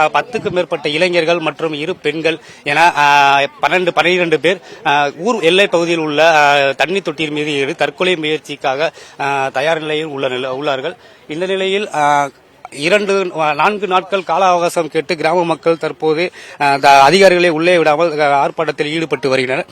10க்கும் மேற்பட்ட இளைஞர்கள் மற்றும் 2 பெண்கள் என 12 பேர் ஊர் எல்லை பகுதியில் உள்ள தண்ணி தொட்டியின் மீது ஏறி தற்கொலை முயற்சிக்காக தயார் நிலையில் உள்ளார்கள். இந்த நிலையில் 4 நாட்கள் கால அவகாசம் கேட்டு கிராம மக்கள் தற்போது அதிகாரிகளை உள்ளே விடாமல் ஆர்ப்பாட்டத்தில் ஈடுபட்டு வருகின்றனர்.